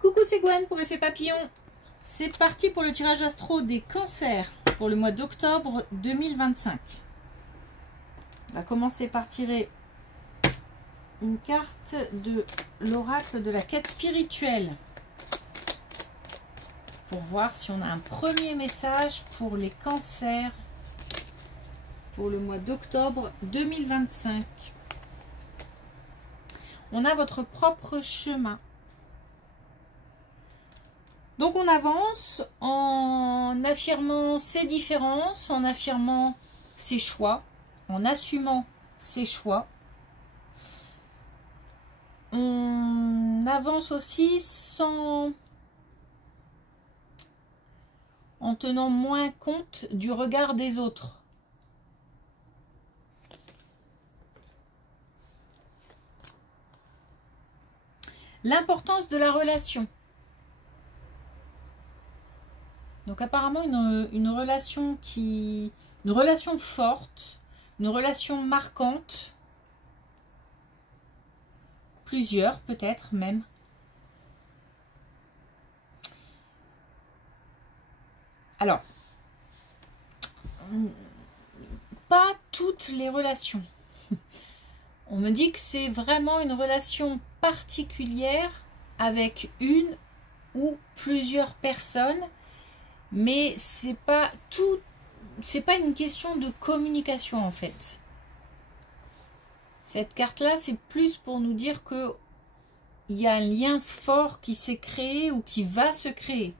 Coucou, c'est Gwen pour Effet Papillon. C'est parti pour le tirage astro des cancers pour le mois d'octobre 2025. On va commencer par tirer une carte de l'oracle de la quête spirituelle pour voir si on a un premier message pour les cancers pour le mois d'octobre 2025. On a votre propre chemin. Donc on avance en affirmant ses différences, en affirmant ses choix, en assumant ses choix. On avance aussi en tenant moins compte du regard des autres. L'importance de la relation. Donc apparemment une relation forte, une relation marquante, plusieurs peut-être même. Alors, pas toutes les relations. On me dit que c'est vraiment une relation particulière avec une ou plusieurs personnes. Mais c'est pas une question de communication en fait. Cette carte-là, c'est plus pour nous dire que il y a un lien fort qui s'est créé ou qui va se créer.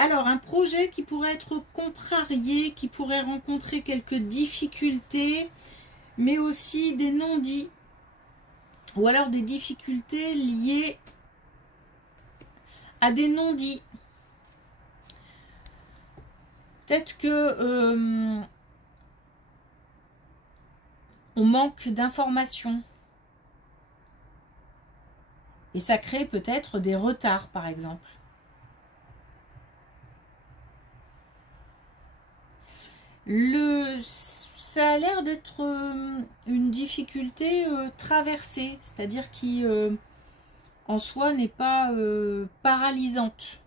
Alors, un projet qui pourrait être contrarié, qui pourrait rencontrer quelques difficultés, mais aussi des non-dits, ou alors des difficultés liées à des non-dits. Peut-être que on manque d'informations. Et ça crée peut-être des retards, par exemple. Ça a l'air d'être une difficulté traversée, c'est-à-dire qui en soi n'est pas paralysante.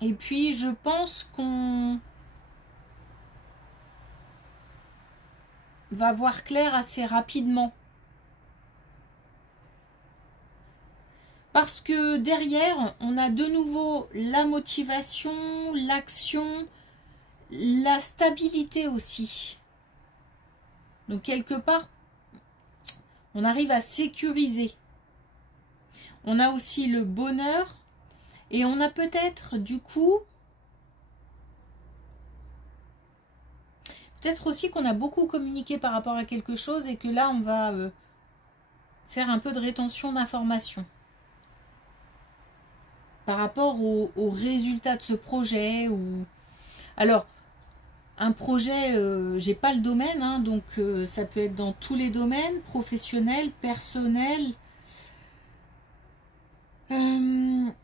Et puis je pense qu'on va voir clair assez rapidement. Parce que derrière, on a de nouveau la motivation, l'action, la stabilité aussi. Donc quelque part, on arrive à sécuriser. On a aussi le bonheur et on a peut-être du coup, peut-être aussi qu'on a beaucoup communiqué par rapport à quelque chose et que là, on va faire un peu de rétention d'informations. Par rapport au résultat de ce projet. Alors, un projet, j'ai pas le domaine, hein, donc ça peut être dans tous les domaines, professionnel, personnel. En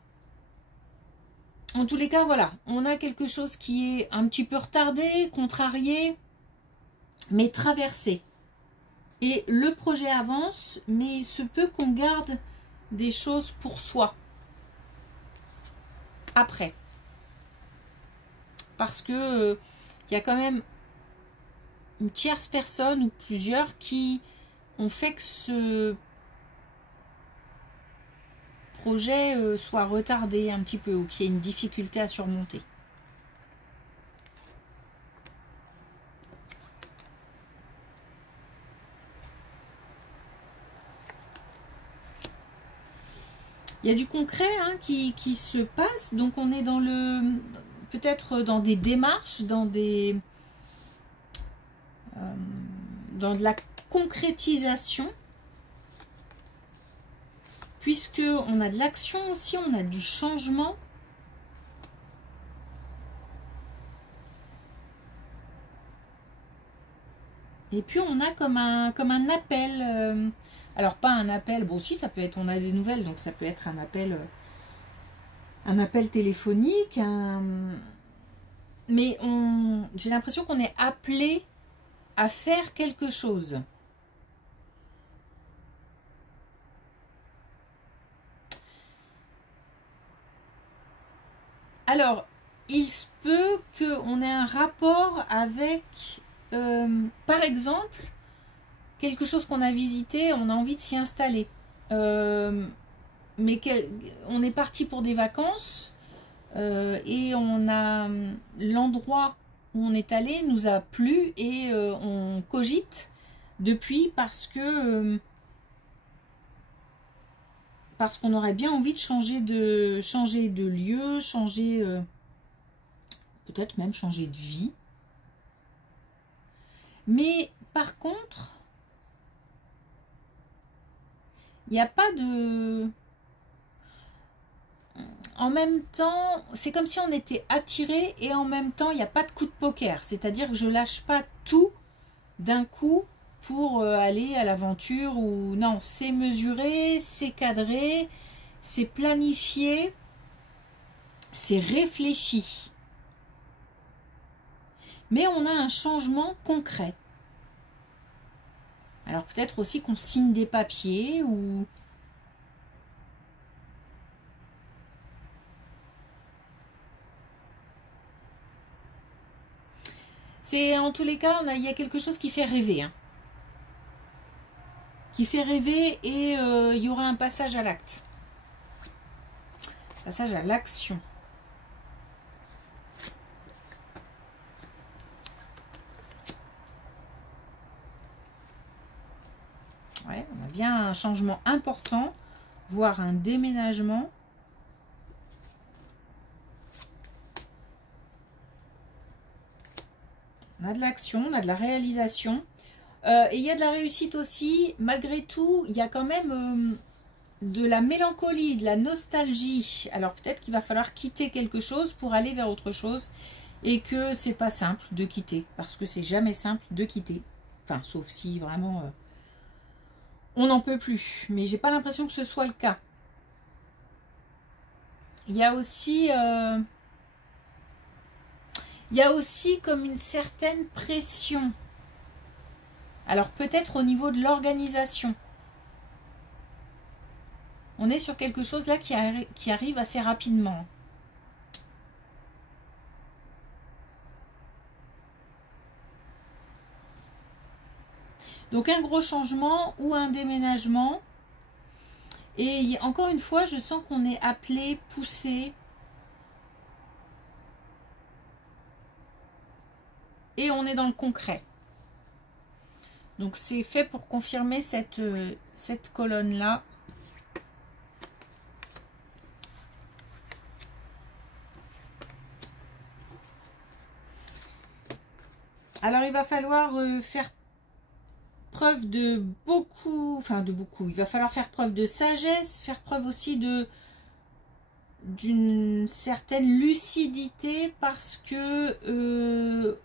tous les cas, voilà, on a quelque chose qui est un petit peu retardé, contrarié, mais traversé. Et le projet avance, mais il se peut qu'on garde des choses pour soi. Après, parce que y a quand même une tierce personne ou plusieurs qui ont fait que ce projet soit retardé un petit peu ou qu'il y ait une difficulté à surmonter. Il y a du concret hein, qui se passe, donc on est dans peut-être dans des démarches, dans de la concrétisation, puisque on a de l'action aussi, on a du changement. Et puis on a comme un appel. Alors pas un appel, bon si ça peut être, on a des nouvelles, donc ça peut être un appel téléphonique, mais j'ai l'impression qu'on est appelé à faire quelque chose. Alors, il se peut qu'on ait un rapport avec, par exemple, quelque chose qu'on a visité, on a envie de s'y installer. Mais on est parti pour des vacances et on a l'endroit où on est allé nous a plu et on cogite depuis parce qu'on aurait bien envie de changer de lieu, peut-être même changer de vie. Mais par contre, il n'y a pas de... En même temps, c'est comme si on était attiré et en même temps, il n'y a pas de coup de poker. C'est-à-dire que je lâche pas tout d'un coup pour aller à l'aventure. Ou non, c'est mesuré, c'est cadré, c'est planifié, c'est réfléchi. Mais on a un changement concret. Alors peut-être aussi qu'on signe des papiers ou... C'est en tous les cas, il y a quelque chose qui fait rêver. Hein. Qui fait rêver et il y aura un passage à l'acte. Passage à l'action. Ouais, on a bien un changement important, voire un déménagement. On a de l'action, on a de la réalisation. Et il y a de la réussite aussi. Malgré tout, il y a quand même de la mélancolie, de la nostalgie. Alors peut-être qu'il va falloir quitter quelque chose pour aller vers autre chose. Et que c'est pas simple de quitter. Parce que c'est jamais simple de quitter. Enfin, sauf si vraiment on n'en peut plus. Mais j'ai pas l'impression que ce soit le cas. Il y a aussi... il y a aussi comme une certaine pression. Alors peut-être au niveau de l'organisation. On est sur quelque chose là qui arrive assez rapidement. Donc un gros changement ou un déménagement. Et encore une fois, je sens qu'on est appelé, poussé. Et on est dans le concret. Donc c'est fait pour confirmer cette colonne-là. Alors il va falloir faire preuve de beaucoup, il va falloir faire preuve de sagesse, faire preuve aussi d'une certaine lucidité parce que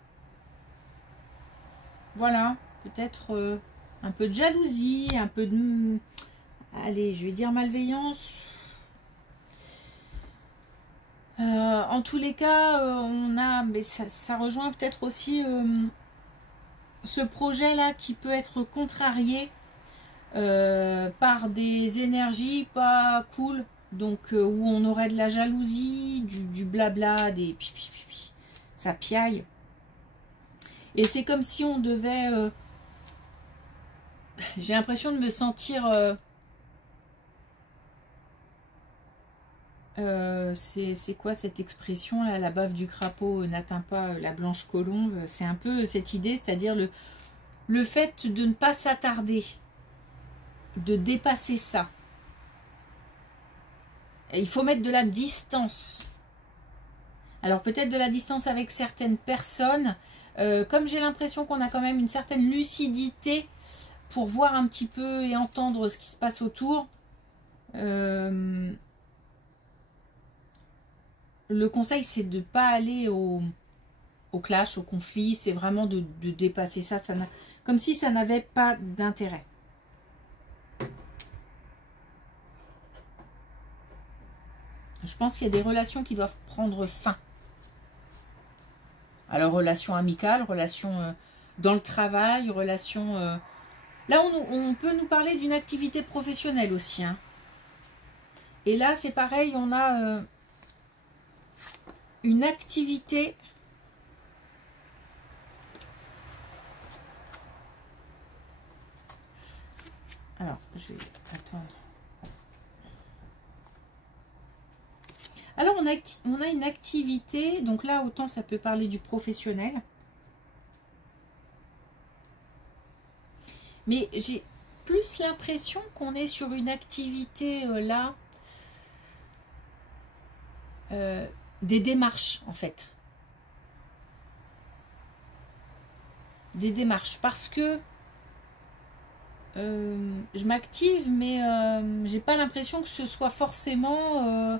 voilà, peut-être un peu de jalousie, un peu de, allez, je vais dire malveillance. En tous les cas, mais ça rejoint peut-être aussi ce projet-là qui peut être contrarié par des énergies pas cool, donc où on aurait de la jalousie, du blabla, des ça piaille. Et c'est comme si on devait... j'ai l'impression de me sentir... c'est quoi cette expression là, la baffe du crapaud n'atteint pas la blanche colombe. C'est un peu cette idée, c'est-à-dire le fait de ne pas s'attarder, de dépasser ça. Et il faut mettre de la distance. Alors peut-être de la distance avec certaines personnes. Comme j'ai l'impression qu'on a quand même une certaine lucidité pour voir un petit peu et entendre ce qui se passe autour. Le conseil, c'est de ne pas aller au clash, au conflit. C'est vraiment de dépasser ça, comme si ça n'avait pas d'intérêt. Je pense qu'il y a des relations qui doivent prendre fin. Alors, relations amicales, relations dans le travail, relations... Là, on peut nous parler d'une activité professionnelle aussi. Hein. Et là, c'est pareil, on a une activité... Alors, je vais attendre. Alors, on a une activité, donc là, autant ça peut parler du professionnel. Mais j'ai plus l'impression qu'on est sur une activité, là, des démarches, en fait. Des démarches, parce que je m'active, mais j'ai pas l'impression que ce soit forcément...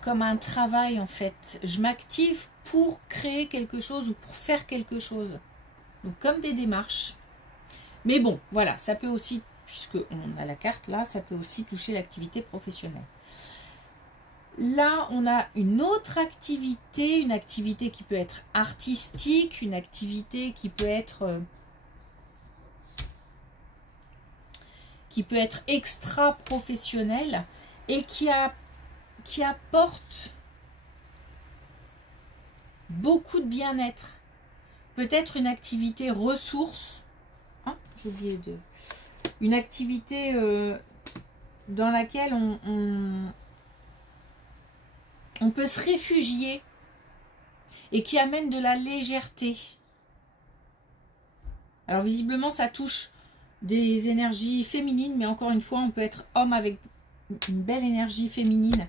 comme un travail en fait. Je m'active pour créer quelque chose ou pour faire quelque chose. Donc comme des démarches. Mais bon, voilà, ça peut aussi, puisqu'on a la carte là, ça peut aussi toucher l'activité professionnelle. Là, on a une autre activité, une activité qui peut être artistique, une activité qui peut être extra-professionnelle et qui apporte beaucoup de bien-être. Peut-être une activité ressource. Ah, j'ai oublié de... Une activité dans laquelle on peut se réfugier et qui amène de la légèreté. Alors visiblement, ça touche des énergies féminines, mais encore une fois, on peut être homme avec une belle énergie féminine.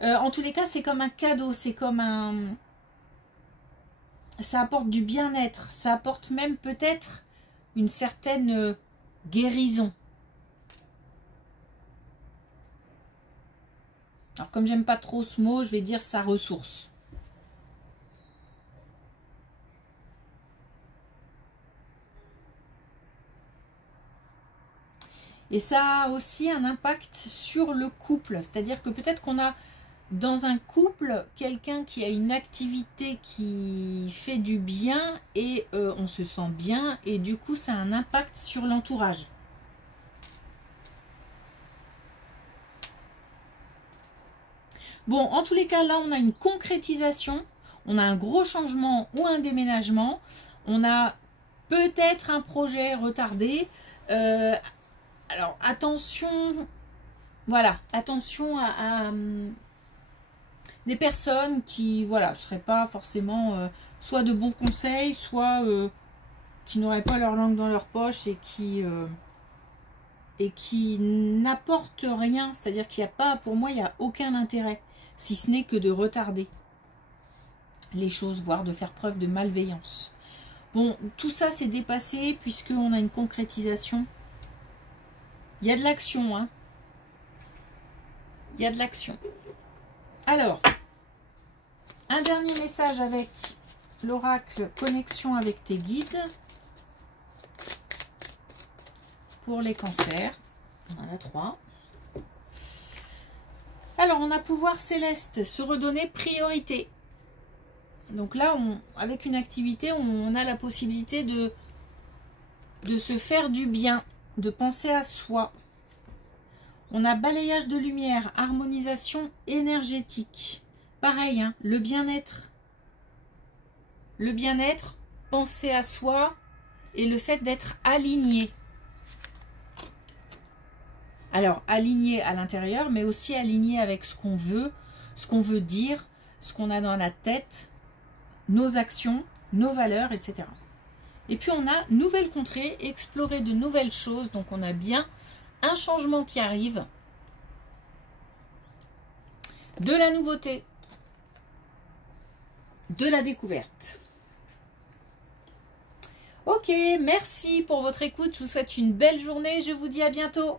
En tous les cas, c'est comme un cadeau, c'est comme un... Ça apporte du bien-être, ça apporte même peut-être une certaine guérison. Alors comme j'aime pas trop ce mot, je vais dire sa ressource. Et ça a aussi un impact sur le couple. C'est-à-dire que peut-être qu'on a dans un couple quelqu'un qui a une activité qui fait du bien et on se sent bien. Et du coup, ça a un impact sur l'entourage. Bon, en tous les cas, là, on a une concrétisation. On a un gros changement ou un déménagement. On a peut-être un projet retardé. Alors, attention, voilà, attention à des personnes qui, voilà, seraient pas forcément soit de bons conseils, soit qui n'auraient pas leur langue dans leur poche et qui n'apportent rien. C'est-à-dire qu'il n'y a pas, pour moi, il n'y a aucun intérêt, si ce n'est que de retarder les choses, voire de faire preuve de malveillance. Bon, tout ça, c'est dépassé puisqu'on a une concrétisation. Il y a de l'action, hein. Il y a de l'action. Alors, un dernier message avec l'oracle connexion avec tes guides pour les cancers. On en a 3. Alors, on a pouvoir céleste, se redonner priorité. Donc là, avec une activité, on a la possibilité de se faire du bien, de penser à soi. On a balayage de lumière, harmonisation énergétique. Pareil, hein, le bien-être. Le bien-être, penser à soi et le fait d'être aligné. Alors, aligné à l'intérieur, mais aussi aligné avec ce qu'on veut dire, ce qu'on a dans la tête, nos actions, nos valeurs, etc. Et puis, on a nouvelle contrée, explorer de nouvelles choses. Donc, on a bien un changement qui arrive, de la nouveauté, de la découverte. Ok, merci pour votre écoute. Je vous souhaite une belle journée. Je vous dis à bientôt.